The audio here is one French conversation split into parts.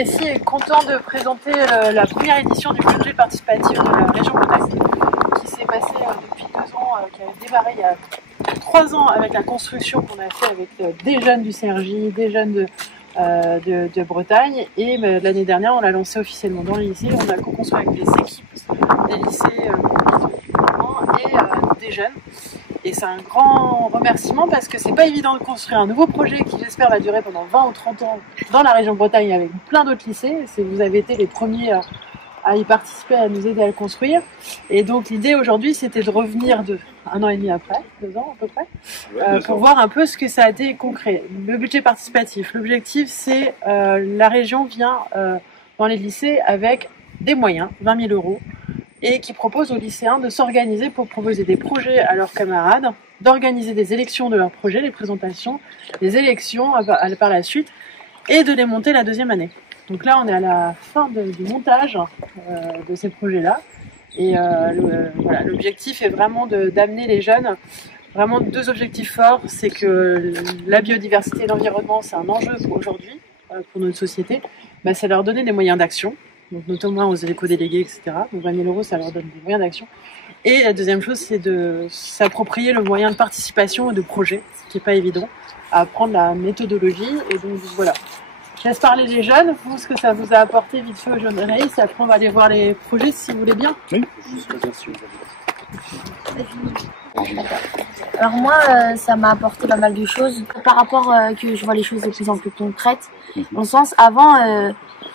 Cassie est content de présenter la première édition du budget participatif de la région Bretagne, qui s'est passé depuis 2 ans, qui avait démarré il y a 3 ans avec la construction qu'on a fait avec des jeunes du CRJ, des jeunes de Bretagne, et l'année dernière on l'a lancé officiellement dans les lycées. On a co-construit avec les équipes des lycées et des jeunes. Et c'est un grand remerciement parce que c'est pas évident de construire un nouveau projet qui j'espère va durer pendant 20 ou 30 ans dans la région Bretagne avec plein d'autres lycées. Vous avez été les premiers à y participer, à nous aider à le construire. Et donc l'idée aujourd'hui c'était de revenir 1 an et demi après, 2 ans à peu près, pour voir un peu ce que ça a été concret. Le budget participatif, l'objectif c'est la région vient dans les lycées avec des moyens, 20 000 €, et qui propose aux lycéens de s'organiser pour proposer des projets à leurs camarades, d'organiser des élections de leurs projets, les présentations, des élections par la suite, et de les monter la 2e année. Donc là, on est à la fin du montage de ces projets-là, et voilà, l'objectif est vraiment d'amener les jeunes, vraiment 2 objectifs forts, c'est que la biodiversité et l'environnement, c'est un enjeu aujourd'hui pour notre société, c'est leur donner des moyens d'action, donc notamment aux éco-délégués, etc. Donc 20 000 €, ça leur donne des moyens d'action. Et la deuxième chose, c'est de s'approprier le moyen de participation et de projet, ce qui n'est pas évident, à apprendre la méthodologie. Et donc voilà. Je laisse parler les jeunes, vous, ce que ça vous a apporté vite fait aux jeunes Anaïs, et après on va aller voir les projets si vous voulez bien. Oui. Alors moi, ça m'a apporté pas mal de choses par rapport que je vois les choses de plus en plus concrètes. Dans le sens, avant,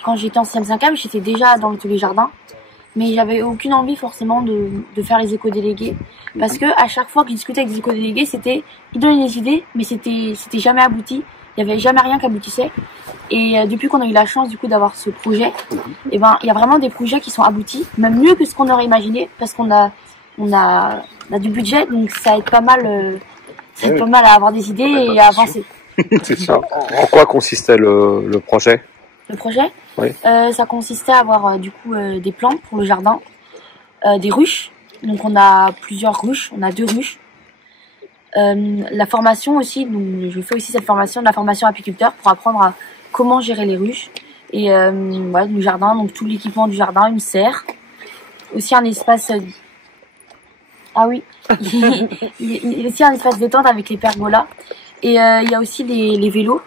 quand j'étais en 6e, 5e, j'étais déjà dans l'atelier jardin, mais j'avais aucune envie forcément de faire les éco-délégués, parce que à chaque fois que je discutais avec des éco-délégués, ils donnaient des idées, mais c'était jamais abouti. Il y avait jamais rien qui aboutissait. Et depuis qu'on a eu la chance du coup d'avoir ce projet, il y a vraiment des projets qui sont aboutis, même mieux que ce qu'on aurait imaginé, parce qu'on a du budget, donc ça aide pas mal, à avoir des idées et à avancer. C'est ça. En quoi consistait le projet? Le projet, oui. Ça consistait à avoir du coup des plantes pour le jardin, des ruches. Donc on a plusieurs ruches, on a 2 ruches. La formation aussi, donc je fais aussi cette formation, de la formation apiculteur pour apprendre à comment gérer les ruches. Et ouais, le jardin, donc tout l'équipement du jardin, une serre, aussi un espace. Ah oui, il y a aussi un espace détente avec les pergolas. Et il y a aussi les vélos.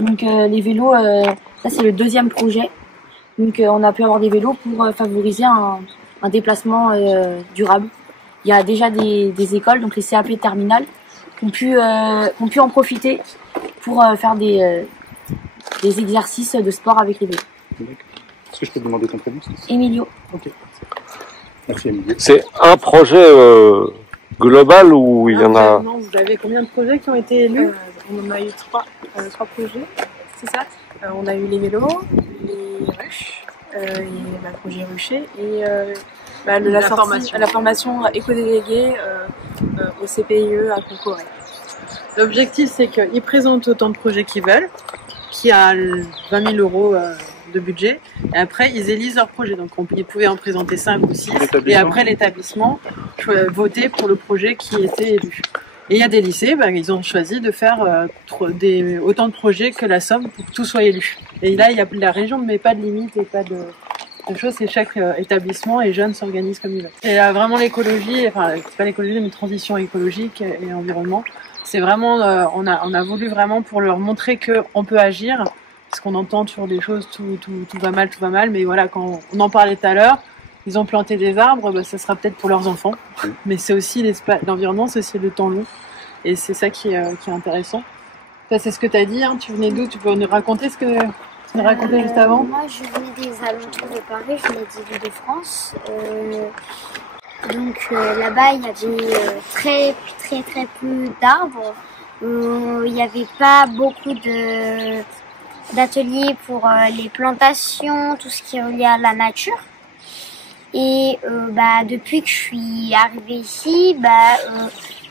Donc les vélos, ça c'est le 2e projet. Donc on a pu avoir des vélos pour favoriser un déplacement durable. Il y a déjà des écoles, donc les CAP terminales, qui ont pu en profiter pour faire des exercices de sport avec les vélos. Est-ce que je peux te demander ton prénom? Emilio. Ok. Merci Emilio. C'est un projet global ou il y en a? Non, vous avez combien de projets qui ont été élus? On en a eu 3 projets, c'est ça. On a eu les vélos, les ruches, et le projet rucher, et la formation éco-déléguée au CPIE à Concoré. L'objectif, c'est qu'ils présentent autant de projets qu'ils veulent, qui a 20 000 € de budget, et après ils élisent leur projet. Donc ils pouvaient en présenter 5 ou 6, et après l'établissement votait pour le projet qui était élu. Et il y a des lycées, ils ont choisi de faire autant de projets que la somme pour que tout soit élu. Et là, la région ne met pas de limite et pas de choses, c'est chaque établissement et jeunes s'organisent comme ils veulent. Et vraiment l'écologie, enfin c'est pas l'écologie mais transition écologique et environnement, c'est vraiment, on a voulu vraiment pour leur montrer qu'on peut agir, parce qu'on entend sur des choses tout va mal, mais voilà, quand on en parlait tout à l'heure, ils ont planté des arbres, ça sera peut-être pour leurs enfants, mais c'est aussi l'environnement, c'est aussi le temps long, et c'est ça qui est intéressant. Ça, c'est ce que tu as dit, hein. Tu venais d'où? Tu peux nous raconter ce que tu nous racontais juste avant? Moi, je venais des alentours de Paris, je venais d'Île-de-France. Donc là-bas, il y avait très peu d'arbres. Il n'y avait pas beaucoup d'ateliers pour les plantations, tout ce qui est relié à la nature. Et depuis que je suis arrivée ici,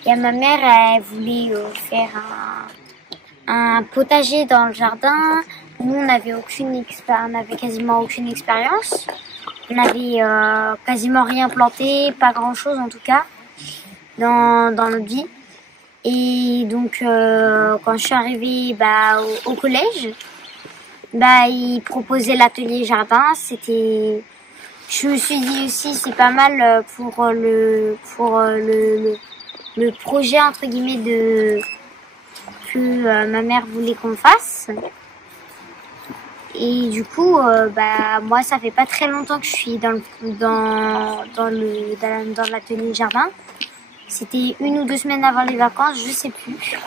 y a ma mère, elle voulait faire un potager dans le jardin. Nous, on n'avait quasiment aucune expérience. On n'avait quasiment rien planté, pas grand-chose en tout cas, dans notre vie. Et donc, quand je suis arrivée au collège, bah, ils proposaient l'atelier jardin. C'était, je me suis dit aussi, c'est pas mal pour le projet entre guillemets que ma mère voulait qu'on fasse. Et du coup, bah, moi, ça fait pas très longtemps que je suis dans l'atelier jardin. C'était 1 ou 2 semaines avant les vacances, je sais plus.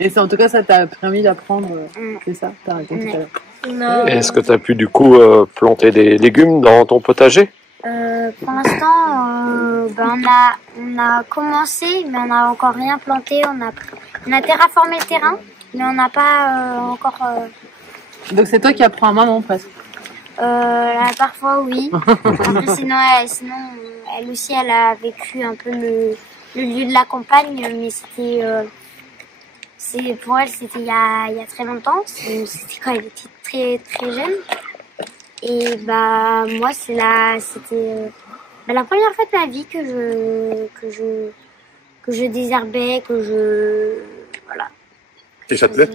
Et ça, en tout cas, ça t'a permis d'apprendre, c'est ça, t'as raconté tout à l'heure. Est-ce que tu as pu du coup planter des légumes dans ton potager? Pour l'instant, ben, on a commencé, mais on n'a encore rien planté. On a terraformé le terrain, mais on n'a pas encore... Donc c'est toi qui apprends à maman presque. Parfois oui. Après, sinon elle aussi elle a vécu un peu le lieu de la campagne, mais pour elle c'était il y a très longtemps. C'était quand elle était très très jeune. Et bah moi c'était la première fois de ma vie que je désherbais, voilà. Et ça te plaît?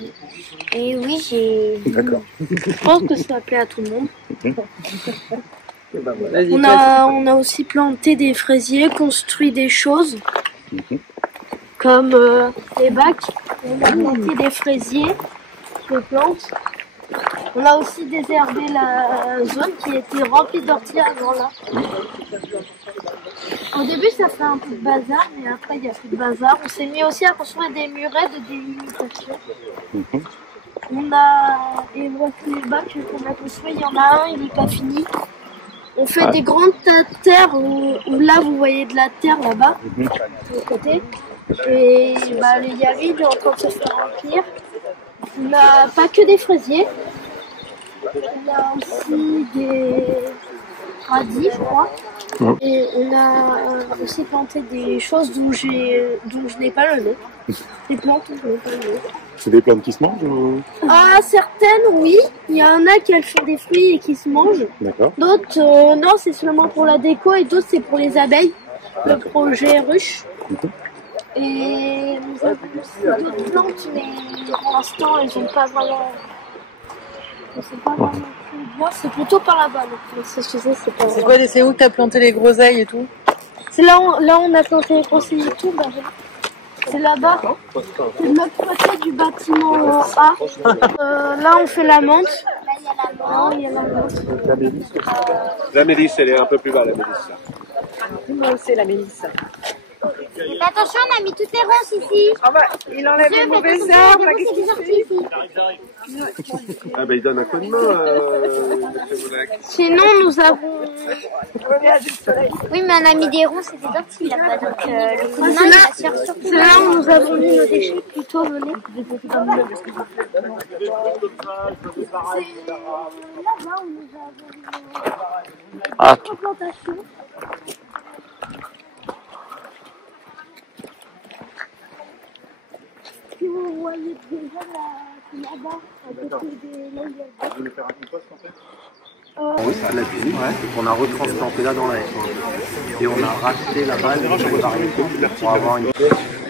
Et oui, j'ai... D'accord. Je pense que ça plaît à tout le monde. Vas-y, On a aussi planté des fraisiers, construit des choses comme des bacs. On a planté des fraisiers, des plantes. On a aussi désherbé la zone qui était remplie d'orties avant là. Au début, ça fait un peu de bazar, mais après, il n'y a plus de bazar. On s'est mis aussi à construire des murets de délimitation. On a... Et voici les bacs qu'on a construits. Il y en a un, il n'est pas fini. On fait des grandes terres où là, vous voyez de la terre là-bas, de l'autre côté. Et bah, le Yari, il est en train de se faire remplir. On n'a pas que des fraisiers. On a aussi des radis, je crois. Et on a aussi planté des choses dont je n'ai pas le nom. Des plantes dont je n'ai pas le nom. C'est des plantes qui se mangent ou... Ah, certaines, oui. Il y en a qui font des fruits et qui se mangent. D'accord. D'autres, non, c'est seulement pour la déco et d'autres, c'est pour les abeilles. Le projet ruche. Et nous avons aussi d'autres plantes, mais pour l'instant, elles n'ont pas vraiment... C'est pas vraiment très bien. C'est plutôt par là-bas. C'est où que t'as planté les groseilles et tout? C'est là on a planté les groseilles et tout. C'est là-bas. C'est de l'autre côté du bâtiment A. Là, on fait la menthe. Là, il y a la menthe. La mélisse, elle est un peu plus bas, la mélisse. Moi aussi, la mélisse. Attention, on a mis toutes les ronces ici. Ah bah, il enlève les mauvaises herbes. Ah bah il donne un coup de main, Sinon, nous avons... Oui, mais on a mis des ronces et des orties là-bas. Donc, le coup de main, il va se faire surtout. C'est là où nous avons mis nos déchets plutôt venez. C'est là-bas où nous avons une plantation. Si vous voyez déjà là-bas, à côté des lauriers. Vous voulez faire un compost en fait? Oui, c'est la cuisine, on a retransplanté là dans la haie. Et on a racheté la base pour avoir une...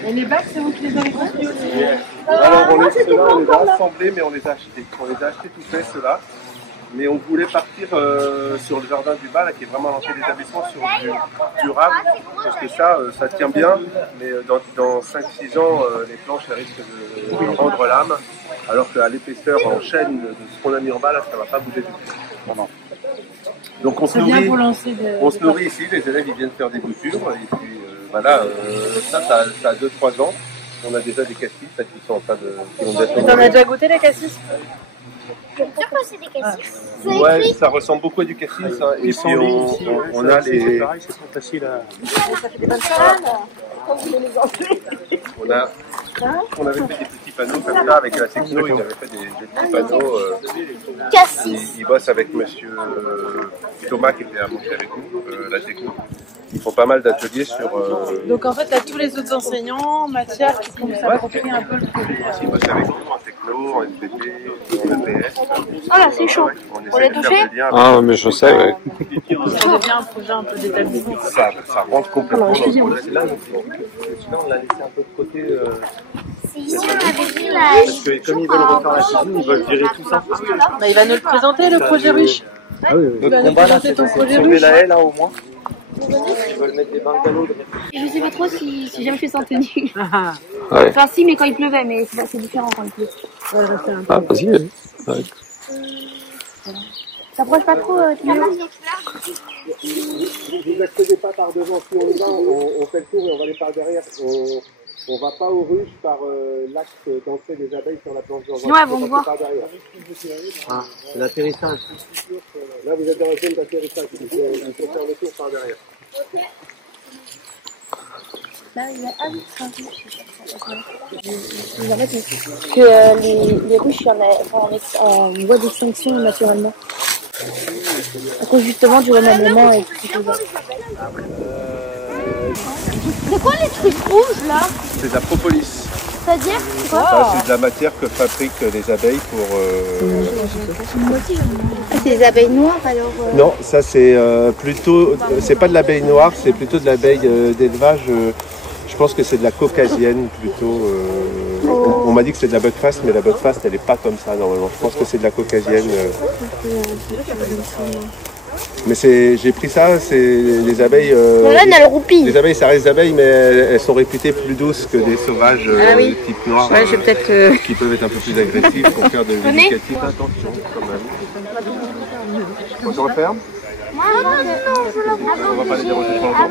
Et les bacs, c'est vous qui les avez construits aussi? Alors on les a assemblés, mais on les a achetés. On les a achetés tout faits, ceux-là. Mais on voulait partir sur le jardin du bas, là, qui est vraiment l'entrée d'établissement, sur du durable. Parce que ça tient bien, mais dans 5-6 ans, les planches elles risquent de rendre l'âme. Alors qu'à l'épaisseur en chaîne de ce qu'on a mis en bas, là, ça ne va pas bouger du tout. Donc on se nourrit ici, les élèves ils viennent faire des boutures. Et puis voilà, ça a 2-3 ans. On a déjà des cassis là, qui sont en train de... T'en as déjà goûté les cassis? Je suis sûre que c'est des cassis. Ouais, ça ressemble beaucoup à du cassis. Hein. Et puis on a les... C'est pareil, c'est trop facile à... On avait fait des petits panneaux comme ça avec la techno, ils avaient fait des petits panneaux. Cassis. Ils bossent avec monsieur Thomas qui était à monter avec nous, la techno. Ils font pas mal d'ateliers sur... Donc en fait, tu as tous les autres enseignants en matière qui vont s'approprier un peu le projet. Ils bossent avec nous en techno, en SVT, en EPS. Ah là, c'est chaud. On les touché? Ah, mais je sais, ouais. Ça devient un projet un peu d'établissement. Ça rentre complètement dans le projet. Là, on l'a laissé un peu de côté. C'est ici, on avait pris la... Parce que comme ils veulent refaire la cuisine, ils veulent virer tout ça. Bah, il va nous le présenter, le projet ruche. Ah oui, Il va nous présenter ton projet sauver ruche. la haie là au moins. Ils veulent mettre des bungalows. Je sais pas trop si j'ai jamais fait sans tenue. Ouais. Enfin si, mais quand il pleuvait, mais c'est différent quand il pleut. Ah, vas-y, vas-y. Ouais. T'approches pas trop, Théo. Vous accédez pas par devant, si on y va, on fait le tour et on va aller par derrière. On va pas aux ruches par l'axe d'entrée des abeilles sur la planche d'envoi. Sinon, elles vont me voir. Ah, c'est l'atterrissage. Là, vous êtes dans la zone d'atterrissage. Il faut faire le tour par derrière. Que les ruches, il y en a en voie d'extinction naturellement. À cause justement du remaniement et tout ça. C'est quoi les trucs rouges là? C'est de la propolis. C'est-à-dire? C'est quoi? Ça, c'est de la matière que fabriquent les abeilles pour... C'est des abeilles noires alors? Non, ça c'est plutôt... c'est pas de l'abeille noire, c'est plutôt de l'abeille d'élevage. Je pense que c'est de la caucasienne plutôt. On m'a dit que c'est de la buckfast, mais la buckfast elle est pas comme ça normalement. Je pense que c'est de la caucasienne. Mais j'ai pris ça, c'est les abeilles. Là, on a le roupille. Les abeilles, ça reste des abeilles, mais elles sont réputées plus douces que des sauvages type noir, qui peuvent être un peu plus agressifs pour faire de l'éducatif. Attention, quand même. On se referme. Non, je la On va pas les déranger trop longtemps.